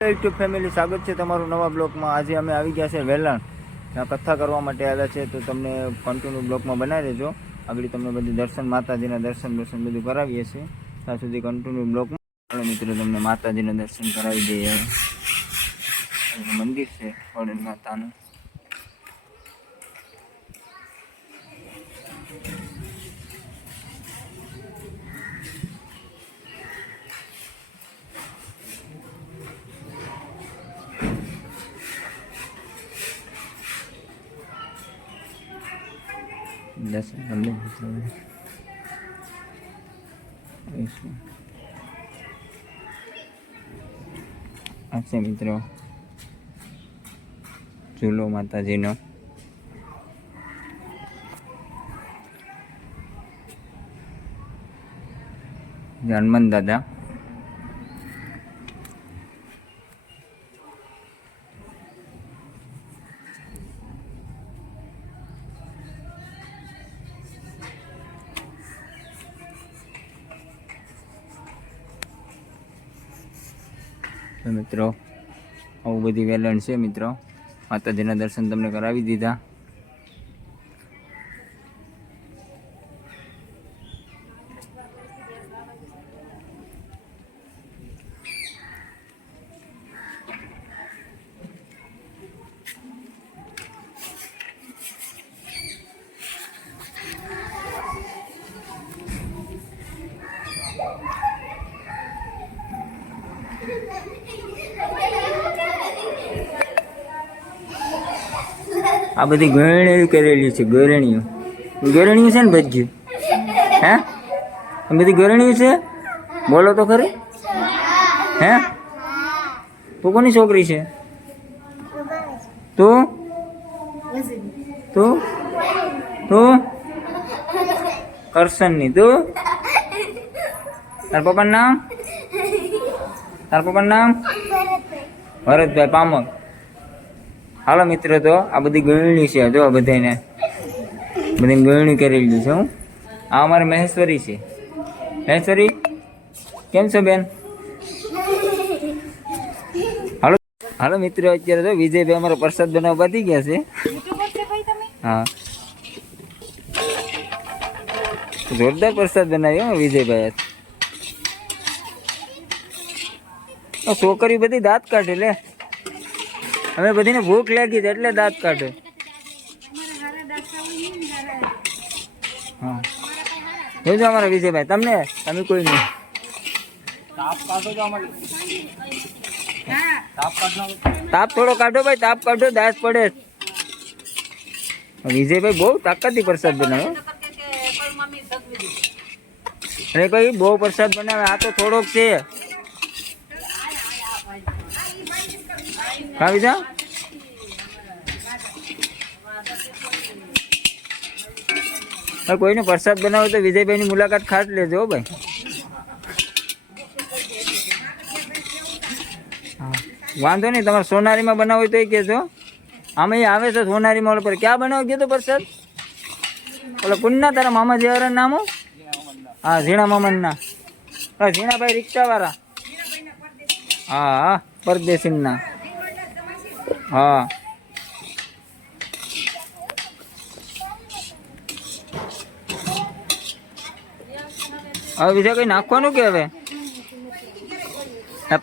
YouTube family, સ્વાગત છે તમારું નવા બ્લોગમાં। આજે અમે આવી ગયા છે વેલણ, કથા કરવા માટે આવ્યા છે, તો તમને કન્ટિન્યુ બ્લોગમાં બનાવી દેજો। આગળ તમને બધી દર્શન, માતાજીના દર્શન બધું કરાવીએ છીએ, ત્યાં સુધી કન્ટિન્યુ બ્લોગમાં। ચાલો મિત્રો, તમને માતાજીના દર્શન કરાવી દઈએ। મંદિર છે ઓડન માતાનું। દર્શન કરી આ છે મિત્રો ઝૂલો માતાજીનો। હનુમાન દાદા, તો મિત્રો આવું બધી વેલણ છે મિત્રો। માતાજીના દર્શન તમને કરાવી દીધા। આ બધી ગરણીઓ કરેલી છે। ગરણીઓ છે ને ભજ્યું? હે, આ બધી ગરણીઓ છે? બોલો તો ખરી। હે, તું કોની છોકરી છે? તું તું તું કરશનની। તું તાર પપ્પાનું નામ? તાર પપ્પાનું નામ ભરતભાઈ પામક। હાલો મિત્રો, તો આ બધી ગરણી છે, જો બધાને બધી ગરણી કરેલી છે। હું આ અમારે મહેશ્વરી છે। મહેશ્વરી, કેમ છો બેન? હાલો હાલો મિત્રો, અત્યારે તો વિજયભાઈ અમારો પ્રસાદ બનાવવા વધી ગયા છે। હા, જોરદાર પ્રસાદ બનાવ્યો વિજયભાઈ। છોકરી બધી દાંત કાઢે લે, હવે બધીને ભૂખ લાગી છે એટલે દાંત કાઢે। હા, જોજો અમારા વિજયભાઈ, તમને તમે કોઈ નહીં। તાપ થોડો કાઢો ભાઈ, તાપ કાઢો, દાંત પડે। વિજયભાઈ બહુ તાકાતથી પ્રસાદ બનાવ્યો। અરે ભાઈ બહુ પ્રસાદ બનાવે, આ તો થોડોક છે। હા વિજા, કોઈને પ્રસાદ બનાવો તો વિજયભાઈ ની મુલાકાત ખાસ લેજો ભાઈ। વાંધો નહીં, તમારે સોનારીમાં બનાવો તો એ કહેજો। આમાં આવે છે સોનારીમાં, ઓલા પર ક્યાં બનાવો ગયો તો પ્રસાદ? ઓલા કુન્ના તારા મામા જેવા નામ? હા, ઝીણા મામા ના, ઝીણાભાઈ રિક્ષા વાળા। હા હા, પરદેશી ના। હા, હવે બીજા કઈ નાખવાનું કે હવે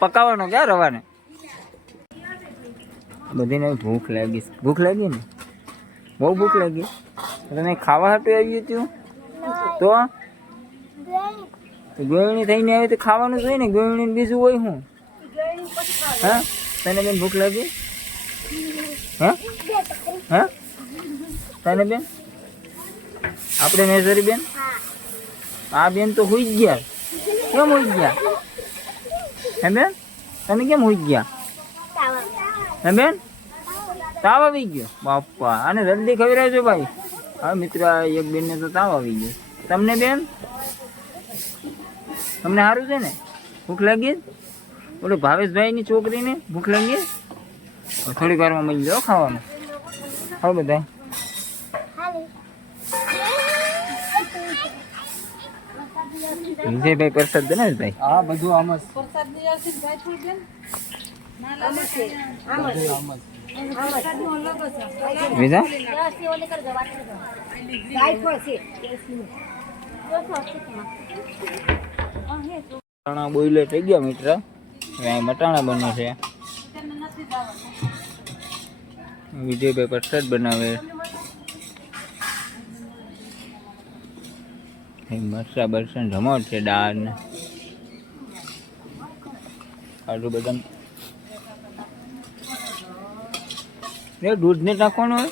પકાવવાનું ક્યાં રવાને? બધીને ભૂખ લાગી, ભૂખ લાગી ને, બહુ ભૂખ લાગી। તને ખાવા હાટું આવ્યું હતું તો ગોળણી થઈને આવે તો ખાવાનું જોઈએ ને, ગોળણી બીજું હોય શું? હા, તને બેન ભૂખ લાગી? હા હા, તને બેન? આપણે મેસરી બેન, આ બેન તો હુઈ ગયા। કેમ હુઈ ગયા? હે બેન, તમે કેમ હુઈ ગયા? હે બેન, તાવ આવી ગયો? બાપા, આને જલ્દી ખવડાવજો ભાઈ। હા મિત્ર, એક બેનને તો તાવ આવી ગયો। તમને બેન, તમને સારું છે ને? ભૂખ લાગી? ઓલો ભાવેશભાઈની છોકરીને ભૂખ લાગી? થોડીક વારમાં મળી જાઓ ખાવાનું। હા બધા વિજયભાઈ પ્રસાદ બનાવે ભાઈ? હા, બધું આમ જ પ્રસાદ ની ભાઈ થોડી બેન। ના બીજા મટાણા બોઈલર થઈ ગયા મિત્ર. મટાણા બને છે. વિજયભાઈ પ્રસાદ બનાવે. મરસા બરસન જમણ છે. દાળ ને કાજુ બદામ. દૂધ ને નાખવાનું હોય.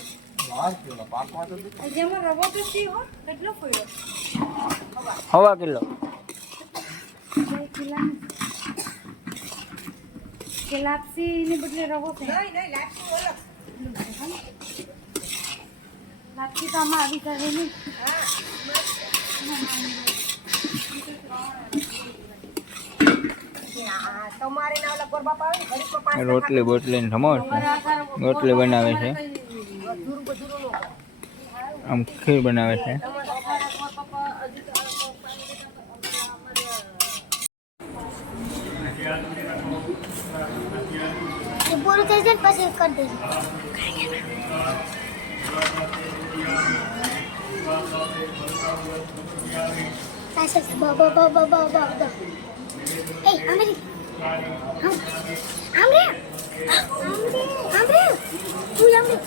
હવા કિલો લાપસી ને બદલે રવો છે. લાપસી તો આમાં આવી કરે નહીં. રોટલી બોટલી ને જમણ રોટલી બનાવે છે. આમ ખીર બનાવે છે. પૂરું થઈ જાય પછી કરી દેજો. બાબા બાબા બાબા બાબા એ આમરી આમરી આમરી તું આમરી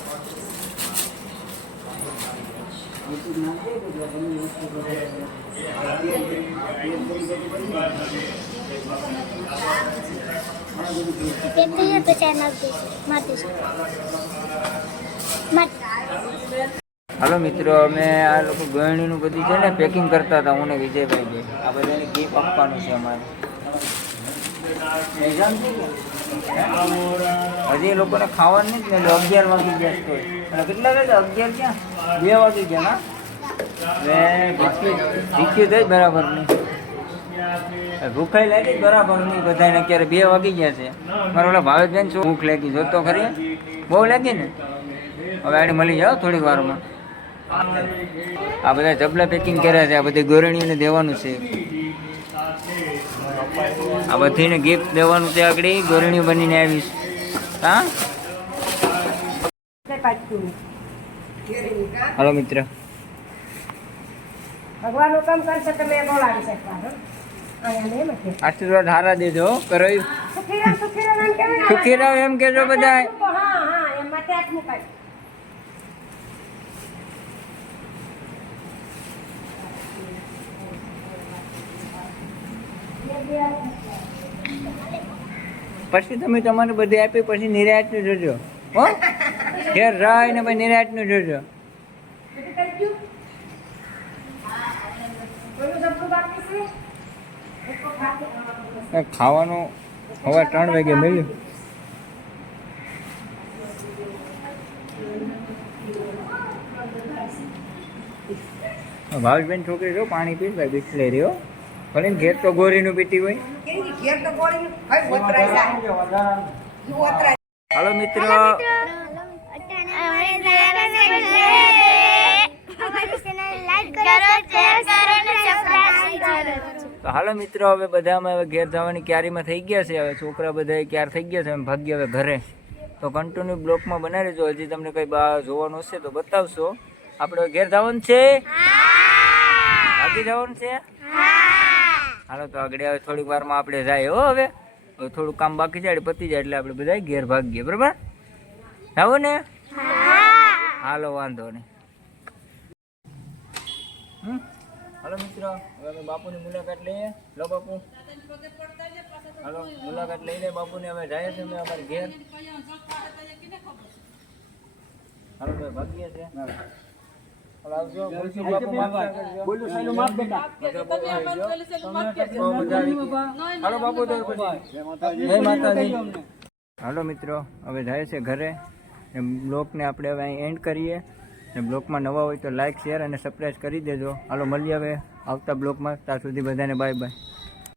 देखते तो चैनल पे मार दे मत. હાલો મિત્રો, અમે આ લોકો ગળણીનું બધું છે ને પેકિંગ કરતા હતા. હું ને વિજયભાઈ બે આ બધાને ગિફ્ટ આપવાનું છે અમારે. હજી એ લોકોને ખાવાનું નહીં ને, એટલે 11 વાગી ગયા તો કેટલા વાગે? 11 ક્યાં 2 વાગી ગયા. ના ભીખ્યું થઈ બરાબર નહીં, ભૂખાઈ લાગી બરાબર નહીં બધાને. અત્યારે 2 વાગી ગયા છે. મારા ઓલા ભાવેશબેન શું ભૂખ લાગી જોતો ખરી, બહુ લાગી ને. હવે આને મળી જાઓ થોડીક વારમાં. આ બધા જબલા પેકિંગ કર્યા છે. આ બધી ગોરણીઓને દેવાનું છે. આ બધીને ગિફ્ટ દેવાનું છે. આગળ ગોરણીઓ બનીને આવીશ. હા હાલો મિત્ર, ભગવાનનું કામ કરશે તમે બોલાવી શકતા. આશીર્વાદ હારા દેજો. કરાયું સુખી રહો એમ કેજો બધા. પછી તમે તમારે બધી આપી પછી નિરાયતનું જોજો. હો ઘેર રાય ને પછી નિરાયતનું જોજો. ખાવાનું હવે 3 વાગે મળ્યું. ભાવેશબેન છોકરી જો પાણી પીવા બિસ્લે રહ્યો. ભલે ઘેર તો ગોરીનું પીતી હોય. હાલો મિત્રો, તો હાલો મિત્રો, હવે બધા અમે હવે ઘેર જવાની ક્યારીમાં થઈ ગયા છે. હવે છોકરા બધા ક્યાર થઈ ગયા છે. અમે ભાગ્ય હવે ઘરે. તો કન્ટિન્યુ બ્લોકમાં બનાવી દેજો. હજી તમને કઈ જોવાનું હશે તો બતાવશો. આપણે ઘેર જવાનું છે, ભાગી જવાનું છે. હાલો તો આગળ હવે થોડીક વારમાં આપણે જાય. હો હવે થોડું કામ બાકી જાય, પતી જાય એટલે આપણે બધા ઘેર ભાગીએ. બરાબર જાવ ને? હાલો વાંધો નહીં. હાલો મિત્રો, હવે અમે બાપુની મુલાકાત લઈએ. લો બાપુ, હાલો મુલાકાત લઈ લે બાપુને. હવે જાય છે અમે અમારે ઘેર. હાલો ભાઈ ભાગીએ છે. હાલો મિત્રો, હવે જાય છે ઘરે. બ્લોગને આપણે હવે અહીં એન્ડ કરીએ. બ્લોગમાં નવા હોય તો લાઈક, શેર અને સબસ્ક્રાઈબ કરી દેજો. હાલો મળીએ હવે આવતા બ્લોગમાં. ત્યાં સુધી બધાને બાય બાય.